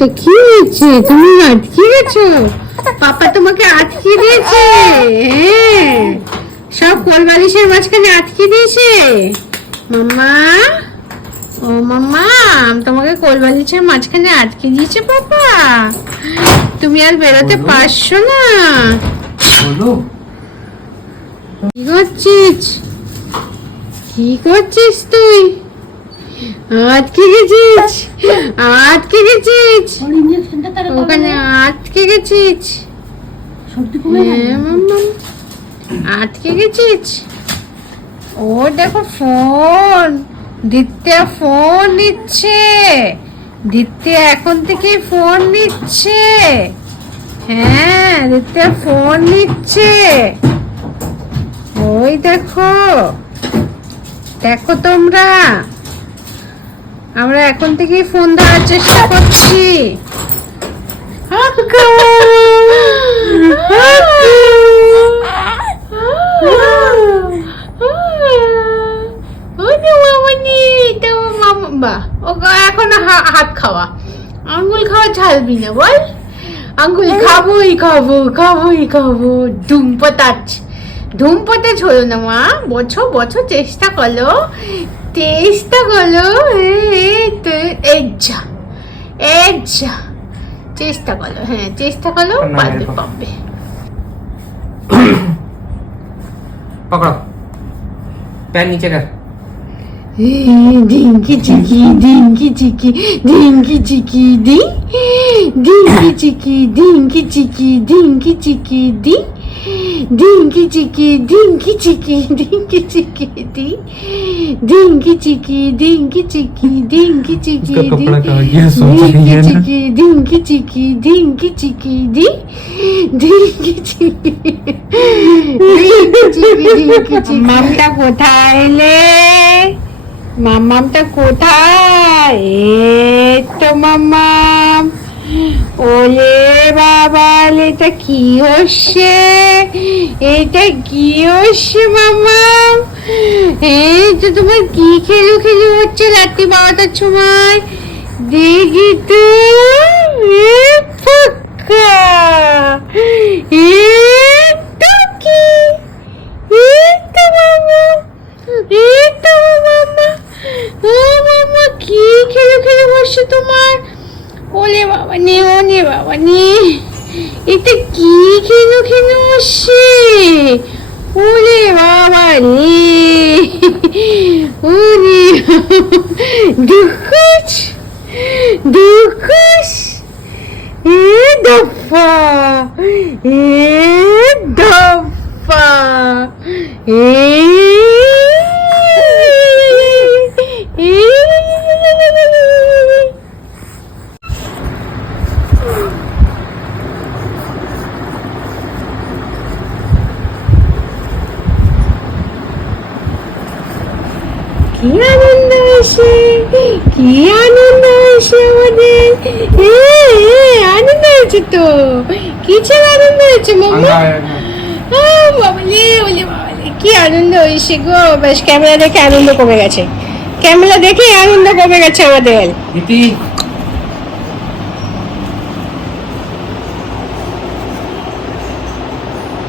তো কি হয়েছে? তুমি আটকে গেছো? পাপা তোমাকে আটকে দিয়েছে? হ্যাঁ, সব কোল বালিশের মাঝখানে আটকে দিয়েছে। মাম্মা, ও মাম্মা, তোমাকে কোল বালিশের মাঝখানে আটকে দিয়েছে পাপা। তুমি আর বেরোতে পারছো না। কি করছিস? কি করছিস তুই? আটকে গেছিস, আটকে গেছিস, ওখানে আটকে গেছিস। হ্যাঁ মাম্মা, আটকে গেছিস। ও দেখো ফোন, দিত্যা ফোন নিচ্ছে। দিত্যা এখন থেকে ফোন নিচ্ছে। হ্যাঁ, দিত্যা ফোন নিচ্ছে। ওই দেখো, দেখো তোমরা, আমরা এখন থেকেই ফোন ধরার চেষ্টা করছি। এখন হাত খাওয়া, আঙ্গুল খাওয়া ছাড়বি না বল। আঙ্গুল খাবোই খাবো, খাবোই খাবো। ধূমপাতাচ হলো না মা, বছর বছর চেষ্টা করলো, চেষ্টা করলো। চেষ্টা করলো, হ্যাঁ চেষ্টা করলো, পারবে পারবে। पकड़ो पैर नीचे कर। ডিঙ্কি চিকি, ডিঙ্কি চিকি, ডিঙ্কি চিকি ডি, ডিঙ্কি চিকি, ডিঙ্কি চিকি, ডিঙ্কি চিকি ডি, ডিঙ্কি চিকি, ডিঙ্কি চিকি, ডিঙ্কি চিকি ডি, ডিঙ্কি চিকি, ডিঙ্কি চিকি, ডিঙ্কি চিকি ডি, ডিঙ্কি চিকি, ডিঙ্কি চিকি, ডিঙ্কি চিকি ডি, ডিঙ্কি চিকি, ডিঙ্কি চিকি, ডিঙ্কি চিকি। মামটা কোথায় এলে? মাম্মামটা কোথায়? এই তো মাম্মাম। ওলে বাবা, এটা কি হচ্ছে? এটা কি হচ্ছে মাম্মাম? এই তো তোমার কি খেলু খেলু হচ্ছে রাত্রি 12টার সময়? দেখি তো। ফাঁকা এটা কি? এটা মাম্মা, এটা মাম্মা, ও মাম্মা, কি খেলে খেলে বসছে তোমার? ওলে বাবা নে, ও নে বাবা নে, এটা কি খেলো খেলো বসছে? ওলে বাবা নে, ওরে দুঃখুস, দুঃখুস, এ দফা, এ দফা, কি আনন্দ হয়েছে, কি আনন্দ হয়েছে আমাদের। আনন্দ হয়েছে তো, কিসের আনন্দ হয়েছে মাম্মা? বাবালে, ওলে বাবালে, কি আনন্দ হয়েছে গো। বেশ, ক্যামেরা দেখে আনন্দ কমে গেছে, ক্যামেরা দেখে আনন্দ কমে গেছে আমাদের।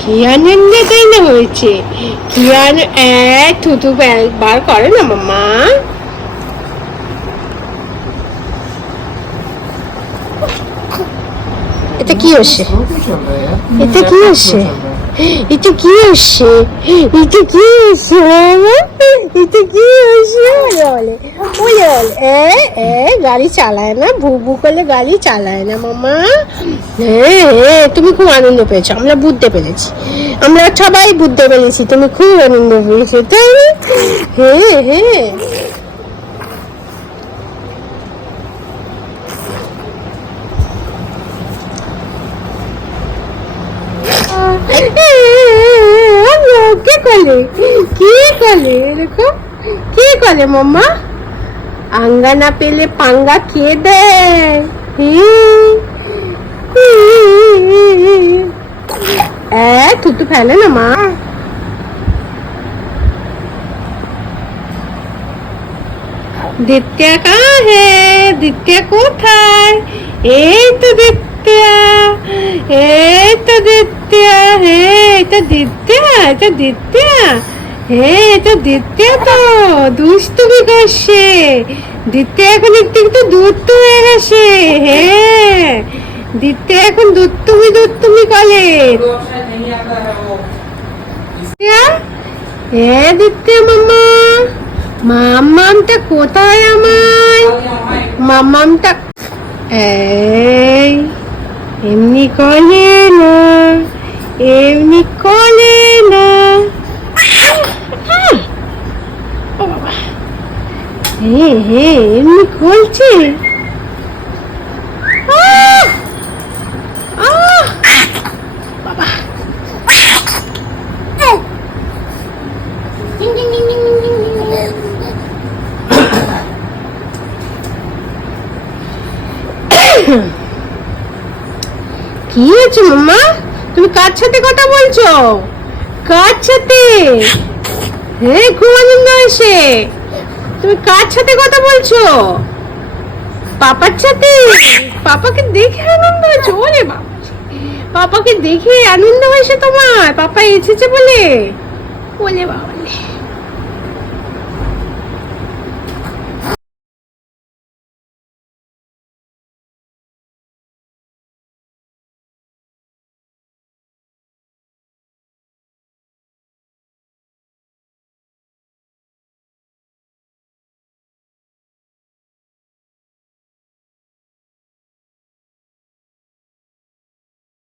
কি আনন্দ তাই না হয়েছে? কি থুতু বার করে না মাম্মা? এটা কি হচ্ছে? এটা কি হচ্ছে? এটা কি হচ্ছে? এটা কি হচ্ছে মামা? এটা কি হচ্ছে? বলে বলে বলে গাড়ি চালায় না, ভু ভু করলে গাড়ি চালায় না মামা। হ্যাঁ হ্যাঁ, তুমি খুব আনন্দ পেয়েছো, আমরা বুঝতে পেরেছি, আমরা সবাই বুঝতে পেরেছি তুমি খুব আনন্দ পেয়েছো, তাই না? হ্যাঁ হ্যাঁ। কে করলে, কি করলে দেখো, কি করলে মাম্মা? আঙ্গা না পেলে পাঙ্গা কে দেয়? থুতু ফেলে না মা। দিত্যা কাহা হে? দিত্যা কোথায়? এই তো দিত্যা, এই তো দিত্যা, হে এটা দিত্যা, এটা দিত্যা, হে এটা দিত্যা তো দুষ্টুমি করছে। দিত্যা এখন একটু একটু দুধ হয়ে গেছে। হ্যাঁ, দিত্যা এখন দুধ তুমি করে। হ্যাঁ দিত্যা মামা, মাম্মামটা কোথায় আমার? মাম্মামটা এই এমনি করে না, এমনি করে না। ও বাবা, হ্যাঁ হ্যাঁ এমনি করছে। আহ! আহ! বাবা, ding, ding, ding, ding, ding, ding, ding, ding. কি হয়েছে মাম্মা? তুমি কার সাথে কথা বলছো? কার সাথে? হ্যাঁ, খুব আনন্দ হয়েছে। তুমি কার সাথে কথা বলছো? পাপার সাথে? পাপাকে দেখে আনন্দ হয়েছে? ওরে বাবা, পাপাকে দেখে আনন্দ হয়েছে তোমার? পাপা এসেছে বলে? ওরে বাবা,